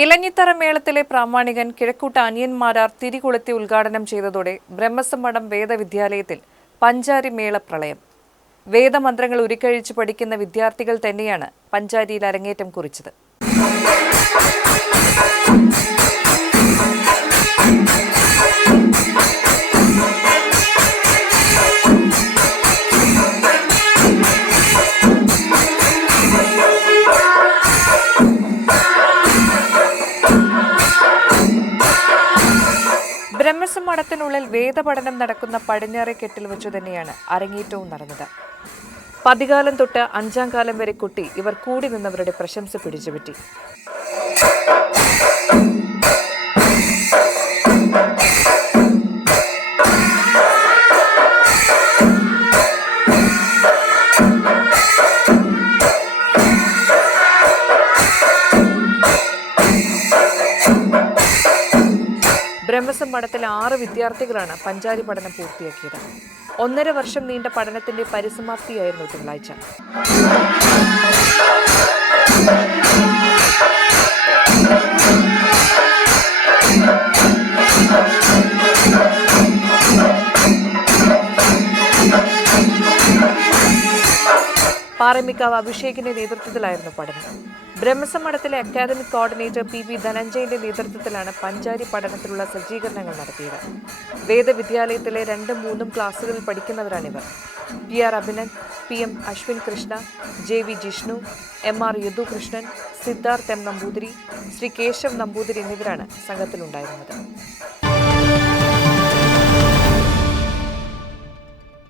ഇലഞ്ഞിത്തറ മേളത്തിലെ പ്രാമാണികൻ കിഴക്കൂട്ട അനിയന്മാരാർ തിരികൊളുത്തി ഉദ്ഘാടനം ചെയ്തതോടെ ബ്രഹ്മസമ്മഠം വേദവിദ്യാലയത്തിൽ പഞ്ചാരി മേള പ്രളയം. വേദമന്ത്രങ്ങൾ ഉരുക്കഴിച്ച് പഠിക്കുന്ന വിദ്യാർത്ഥികൾ തന്നെയാണ് പഞ്ചാരിയിൽ അരങ്ങേറ്റം കുറിച്ചത്. ബ്രഹ്മസമ്മഠത്തിനുള്ളിൽ വേദപഠനം നടക്കുന്ന പടിഞ്ഞാറേക്കെട്ടിൽ വെച്ചു തന്നെയാണ് അരങ്ങേറ്റവും നടന്നത്. പതികാലം തൊട്ട് 5ാം കാലം വരെ കുട്ടി ഇവർ കൂടി നിന്നവരുടെ പ്രശംസ പിടിച്ചുപറ്റി. ബ്രഹ്മസമ്മഠത്തിലെ 6 വിദ്യാർത്ഥികളാണ് പഞ്ചാരി പഠനം പൂർത്തിയാക്കിയത്. 1.5 വർഷം നീണ്ട പഠനത്തിന്റെ പരിസമാപ്തിയായിരുന്നു തിങ്കളാഴ്ച. പാറമിക്കാവ് അഭിഷേകിന്റെ നേതൃത്വത്തിലായിരുന്നു പഠനം. ബ്രഹ്മസമ്മഠത്തിലെ അക്കാദമിക് കോർഡിനേറ്റർ PB ധനഞ്ജയന്റെ നേതൃത്വത്തിലാണ് പഞ്ചാരി പഠനത്തിലുള്ള സജ്ജീകരണങ്ങൾ നടത്തിയത്. വേദവിദ്യാലയത്തിലെ 2, 3 ക്ലാസുകളിൽ പഠിക്കുന്നവരാണിവർ. PR Abhinand, PM Ashwin Krishna, JV Jishnu, MR Yadukrishnan, Siddharth M Namboothiri, Shri Keshav Namboothiri എന്നിവരാണ് സംഘത്തിലുണ്ടായിരുന്നത്.